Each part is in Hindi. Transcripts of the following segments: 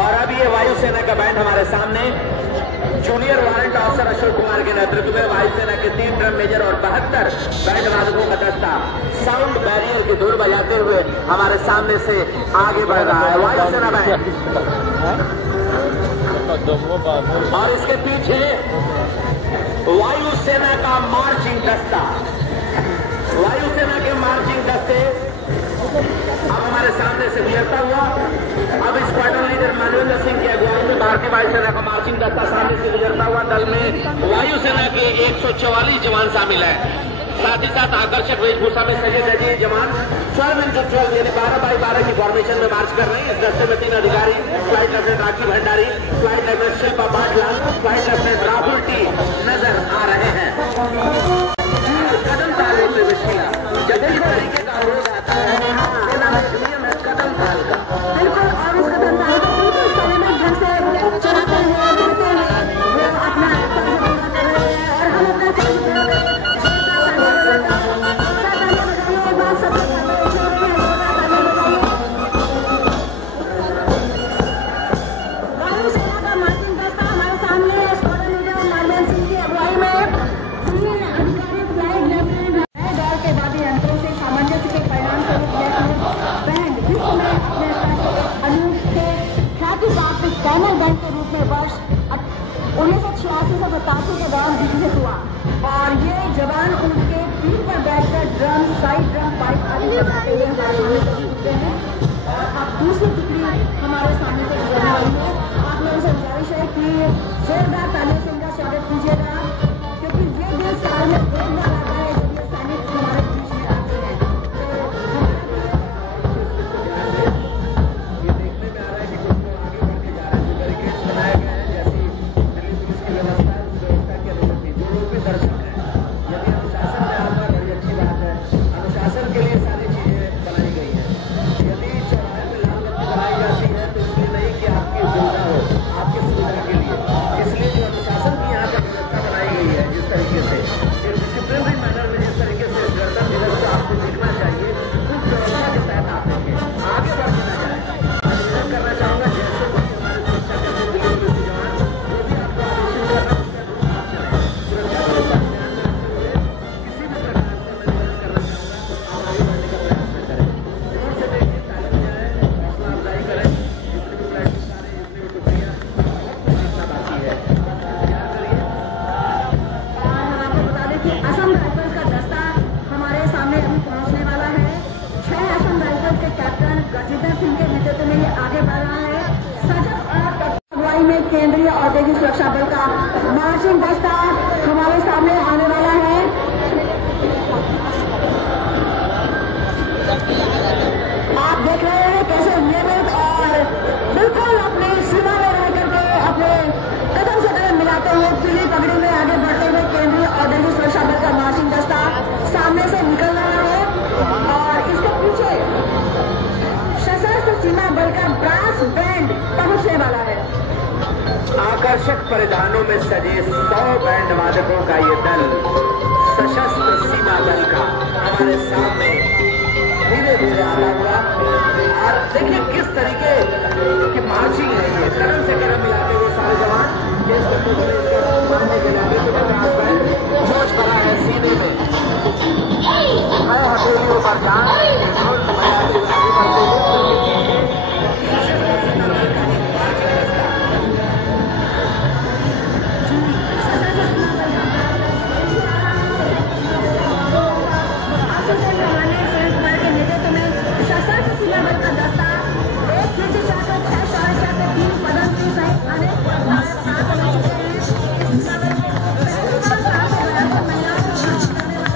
और अब ये वायुसेना का बैंड हमारे सामने junior warrant officer Ashok Kumar के नेतृत्व में वायुसेना के 3 ड्रम मेजर और 72 बैंड वादकों का दस्ता साउंड बैरियर की धुन बजाते हुए हमारे सामने से आगे बढ़ रहा है। वायुसेना बैंड और इसके पीछे वायुसेना का मार्चिंग दस्ता। वायुसेना के मार्चिंग दस्ते अब हमारे सामने से गुजरता हुआ अब स्क्वाड्रन लीडर मनविंदर सिंह की अगुवाई में भारतीय वायुसेना का मार्चिंग दस्ता सामने से गुजरता हुआ दल में वायुसेना के 144 जवान शामिल है। साथ ही साथ आकर्षक वेशभूषा में सजे धजे जवान 12x12 यानी 12x12 की फॉर्मेशन में मार्च कर रहे हैं। इस दस्ते में 3 अधिकारी flight lieutenant Rakhi Bhandari, flight lieutenant Shilpa Patla, flight lieutenant Rahul T नजर आ रहे हैं। कदम ताल पे विशीला जब इस तरीके का रोज आता है नियम है कदम ताल का। बिल्कुल, और उस कदम ताल को बिल्कुल संयमित ढंग से चलाते हुए रहते हैं, वो अपना कर रहे हैं और हम अपना वायुसेना का मार्चिंग दस्ता हमारे सामने स्क्वाड्रन लीडर मनविंदर सिंह की अगुवाई में 3 अधिकारी फ्लाइट लेफ्टिनेंट दौर के वादी यंत्रों से सामंजस्य के परिणाम स्वरूप बैंड विश्व में अपने अनूठे ख्याति प्राप्त कैमल बैंड के रूप में वर्ष 1986 से 87 के दौरान विकसित हुआ और ये जवान उनके पीठ पर बैठकर ड्रम, साइड ड्रम, पाइप आदि बजाते हुए हमारे सामने से गुजरते हैं। और अब दूसरी टुकड़ी हमारे सामने से गुजरने वाली है। आप लोगों से गुजारिश है कि जोरदार तालियों से इनका स्वागत कीजिएगा, क्योंकि ये दिन साल में एक बार आता है जब ये सैनिक हमारे बीच में आते हैं। ये देखने में आ रहा है कि कुछ लोग आगे बढ़ते जा रहे हैं। जो बैरिकेड्स बनाए गए हैं जैसी दिल्ली पुलिस की व्यवस्था है, उस व्यवस्था की अनुमति जो लोग भी दर्शक हैं, यदि अनुशासन में आता है बड़ी अच्छी बात है। अनुशासन के लिए सारी चीजें बनाई गई हैं। यदि चौराहे में लाल बत्ती बनाई जाती है तो इसलिए नहीं कि आपकी सुविधा हो, आपकी सुविधा के लिए, इसलिए जो अनुशासन की यहाँ पर व्यवस्था बनाई गई है जिस तरीके से डिसिप्लिनरी मैनर में जिस तरीके से गणतंत्र दिवस को आपको देखना चाहिए, उस व्यवस्था के तहत आप देखें, आगे बढ़ के ना जाए। मैं करना चाहूंगा जैसे हमारे सुरक्षा करते दिल्ली पुलिस के जवान जो भी आपको आदेशित करना उसका ध्यान चलें। सुरक्षा को ध्यान में रखते हुए किसी भी प्रकार से मैं निवेदन करना चाहूंगा आप आगे बढ़ने का प्रयास न करें। जोर से देखिए, ताली बजाएं, हौसला अफजाई करें। जितने भी प्लेटफॉर्म आ रहे हैं, जितनी भी टुकड़ियां, बहुत कुछ सीखना बाकी है। तैयार करिए। और हम आपको बता दें कि असम राइफल्स का दस्ता हमारे सामने अभी पहुंचने वाला है। 6 असम राइफल्स के कैप्टन गजेंद्र सिंह के नेतृत्व में ये आगे बढ़ रहा है। सजग और अगुवाई में केंद्रीय औद्योगिक सुरक्षा बल का मार्चिंग दस्ता हमारे सामने आने वाला है। आप देख रहे हैं कैसे नियमित और बिल्कुल अपनी सीमा में रह करके अपने कदम से कदम मिलाते हुए पीली पगड़ी में आगे बढ़ते हुए केंद्रीय औद्योगिक सुरक्षा बल का मार्चिंग दस्ता सामने से निकल रहा है और इसके पीछे सशस्त्र सीमा बल का ब्रास बैंड पहुंचने वाला है। आकर्षक परिधानों में सजे 100 बैंड वादकों का ये दल सशस्त्र सीमा बल का हमारे सामने धीरे धीरे आता हुआ, और देखिए किस तरीके की मार्चिंग है। ये कदम से कदम मिलाते हुए सारे जवान देश करते हुए इसको मानने के लिए जोश भरा है सीने में। मैं हथेलियों पर जान सशस्त्र सीमा बल का दस्ता एक कीर्ति चक्र, 6 शौर्य चक्र, 3 पद्मश्री सहित अनेक पुरस्कार प्राप्त हो चुके हैं। इस सीमा बल को पहली बार प्राप्त होने वाली महिलाओं को शामिल करने वाला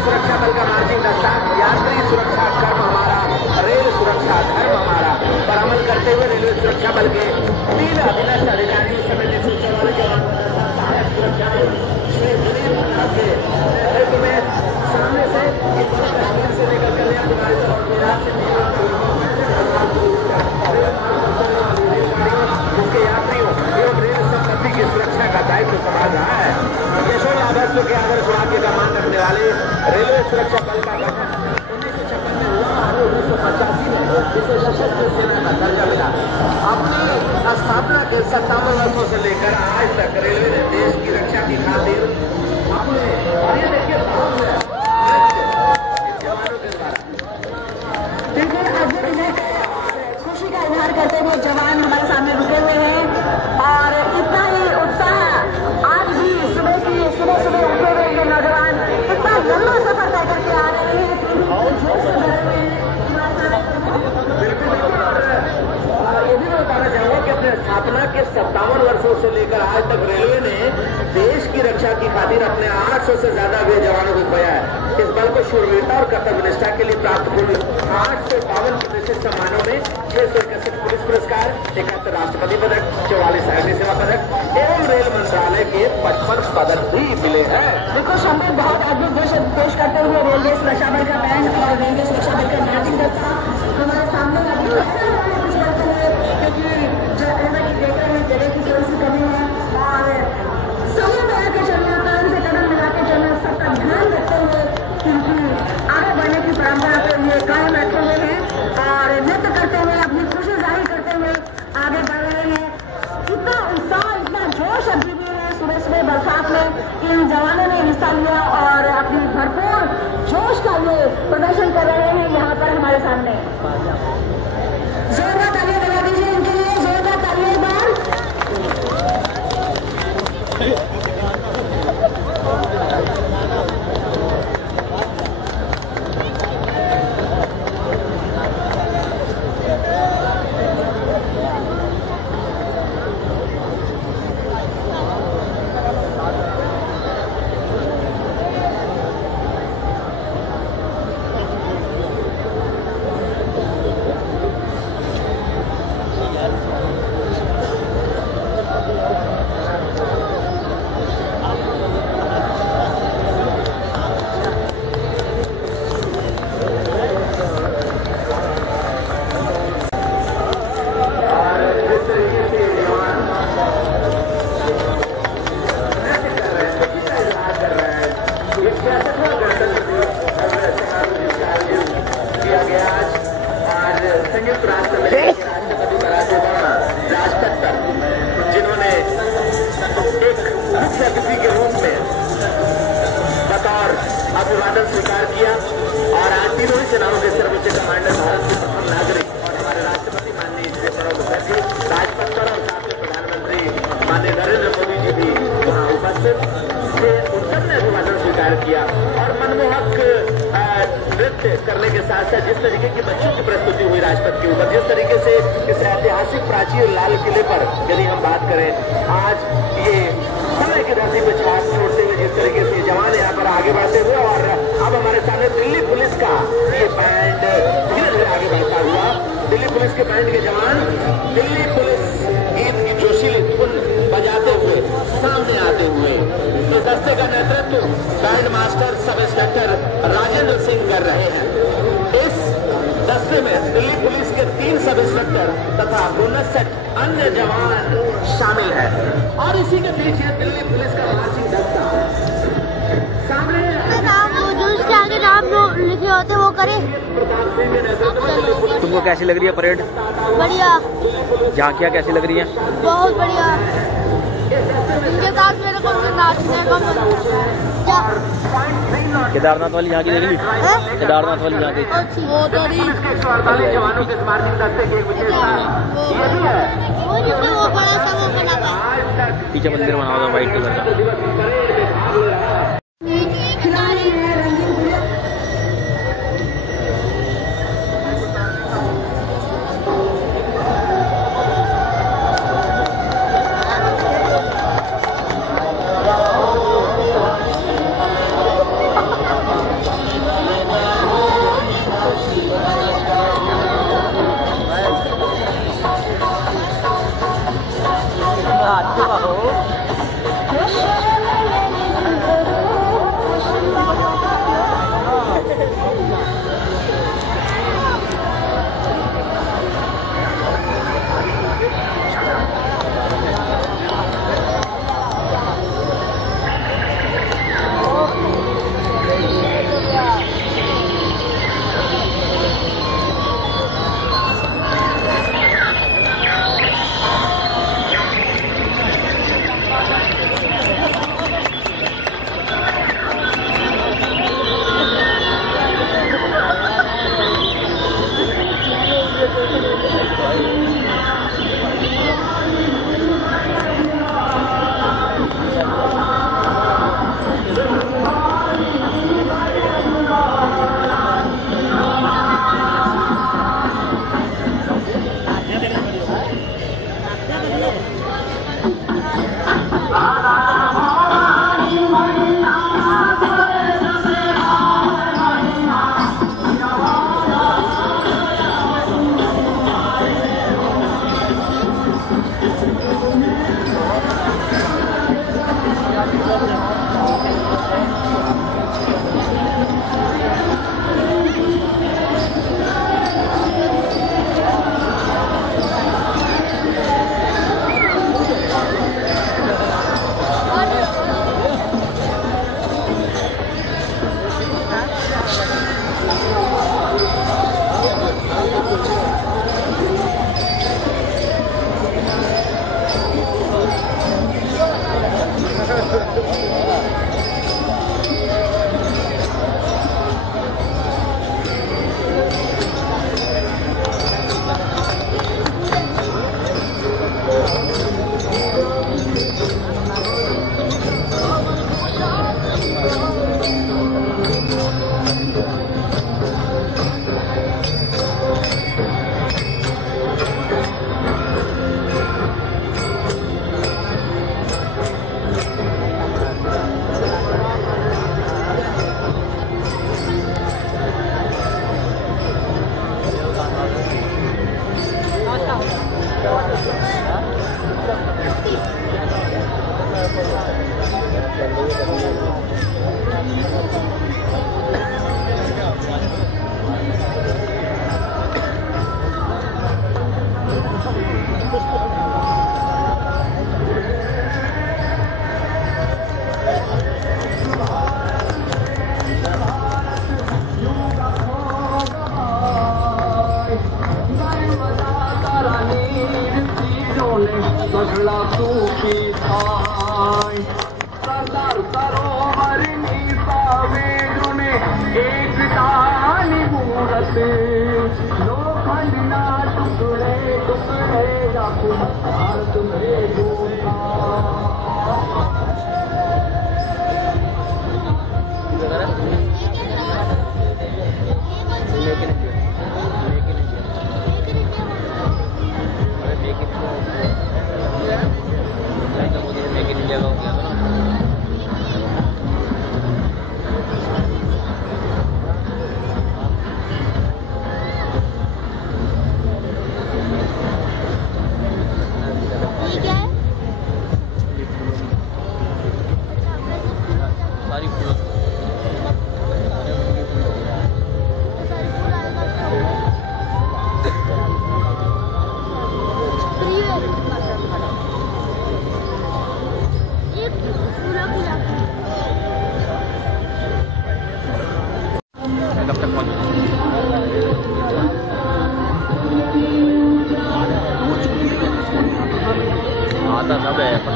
सुरक्षा बल का मार्चिंग दस्ता यात्री सुरक्षा कर्म हमारा, रेल सुरक्षा धर्म हमारा पर अमल कर करते हुए रेलवे सुरक्षा बल के 3 अधीनस्थ अधिकारी समेत सूचना वाले जवान सहायक सुरक्षा श्री दिलीप प्रसाद के नेतृत्व में सामने से कश्मीर से लेकर कन्याकुमारी तक गुजरात से उसके यात्रियों एवं रेल संपत्ति की सुरक्षा का दायित्व संभाल रहा है। केशव आदर्शों के आदर्श वाक्य का मान रखने वाले रेलवे सुरक्षा बल का गठन 1956 में हुआ और 1985 में इसे सशस्त्र सेना का दर्जा मिला। अपनी स्थापना के 57 वर्षों से लेकर आज तक रेलवे ने देश की रक्षा की खातिर अपने जवानों के द्वारा खुशी का इजहार करते हुए जवान हमारे सामने रुके हुए हैं और इतना ही उत्साह आज भी सुबह सुबह उठे हुए ये नौजवान इतना लंबा सफर तय करके आ रहे हैं ये भी मैं बताना चाहूंगा कि अपने स्थापना के 57 वर्षों से लेकर आज तक रेलवे ने देश की रक्षा की खातिर अपने 800 से ज्यादा वीर जवानों को खोया है। इस बल को शूरवीरता और कर्तव्यनिष्ठा के लिए प्राप्त कुल 852 प्रतिष्ठित सम्मानों में 661 पुलिस पुरस्कार, 71 राष्ट्रपति पदक, 44 अग्नि सेवा पदक एवं रेल मंत्रालय के 55 पदक भी मिले हैं। देखो शंबर बहुत अद्भुत पेश करते हुए रेलवे सुरक्षा बल का बैंड और रेलवे सुरक्षा बल का नाटिंग दस्ता हमारे सामने क्योंकि जैसा कि देख रहे हैं जगह की थोड़ी सी कमी है और समय में आके चलना, कदम से कदम मिलाकर चलना, सबका ध्यान रखते हुए क्योंकि आगे बढ़ने की परंपरा को ये कायम रखे हुए हैं और नृत्य करते हुए अपनी खुशी जाहिर करते हुए आगे बढ़ रहे हैं। इतना उत्साह, इतना जोश अभी भी है। सुबह सुबह बरसात में इन जवानों ने हिस्सा लिया और अपनी भरपूर जोश का ये प्रदर्शन कर रहे हैं यहाँ पर हमारे सामने। जोरदार तालियां बजा दीजिए इनके लिए, जोरदार तालियां एक बार। संयुक्त राष्ट्र में राष्ट्रपति बराक ओबामा राजपथ पर जिन्होंने एक मुख्य अतिथि के रूप में बतौर अभिवादन स्वीकार किया और आज तीनों ही सेनाओं के सर्वोच्च कमांडर, भारत के प्रथम नागरिक और हमारे राष्ट्रपति माननीय श्री प्रणब मुखर्जी राजपथ पर और साथ में प्रधानमंत्री माननीय नरेंद्र मोदी जी भी वहाँ उपस्थित थे। उन सबने अभिवादन स्वीकार किया और मनमोहक नृत्य करने के साथ साथ जिस तरीके की बच्चों की प्रस्तुति हुई राजपथ के ऊपर, जिस तरीके से इस ऐतिहासिक प्राचीन लाल किले पर यदि हम बात करें, आज ये समय की धरती पर छाप छोड़ते हुए जिस तरीके से जवान यहाँ पर आगे बढ़ते हुए और अब हमारे सामने दिल्ली पुलिस का ये बैंड धीरे धीरे आगे बढ़ता हुआ, दिल्ली पुलिस के बैंड के जवान दिल्ली पुलिस गीत की जोशीली धुन बजाते हुए सामने आते हुए इस दस्ते का नेतृत्व band master sub inspector Rajendra Singh कर रहे हैं। इस दस्ते में दिल्ली पुलिस के 3 सब इंस्पेक्टर तथा 59 अन्य जवान शामिल हैं और इसी के पीछे दिल्ली पुलिस का मार्चिंग दस्ता सामने उसके आगे नाम जो लिखे होते वो करे। तुमको कैसी लग रही है परेड? बढ़िया। झांकियाँ कैसी लग रही है? बहुत बढ़िया। इनके साथ मेरे को नाचने का मन क्या? केदारनाथ वाली झांकी देख ली? केदारनाथ वाली झांकी वो तो नहीं, वो जिसमें वो बड़ा सा वो बना था पीछे मंदिर बना हुआ था व्हाइट कलर का।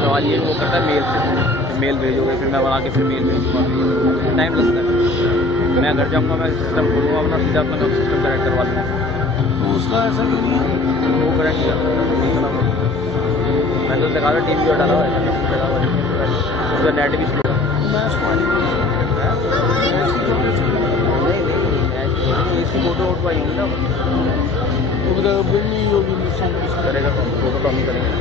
सवाल ये वो करता है मेल से, मेल भेजोगे फिर मैं बना के फिर मेल भेजूँगा, टाइम लगता है। मैं घर जाऊँगा, मैं सिस्टम खोलूँगा अपना, सीधा अपना सिस्टम कनेक्ट करवा लूँगा। उसका ऐसा क्यों नहीं है? वो करेक्ट मैं तो दिखा रहा टीवी डाला हुआ है, उसका नेट भी स्लो नहीं इसकी फोटो उठवाएंगे ना, करेगा फोटो तो हम ही करेंगे।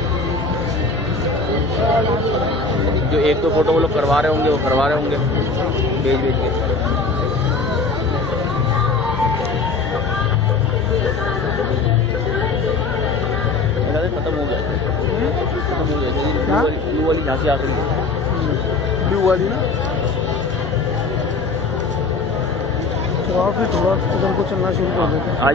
जो एक दो फोटो वो लोग करवा रहे होंगे, वो करवा रहे होंगे भेज भेज के। खत्म हो गया, खत्म हो गया। ब्लू वाली झांसी आखिरी ब्लू वाली ना, तो आप भी थोड़ा उधर को चलना शुरू कर देते।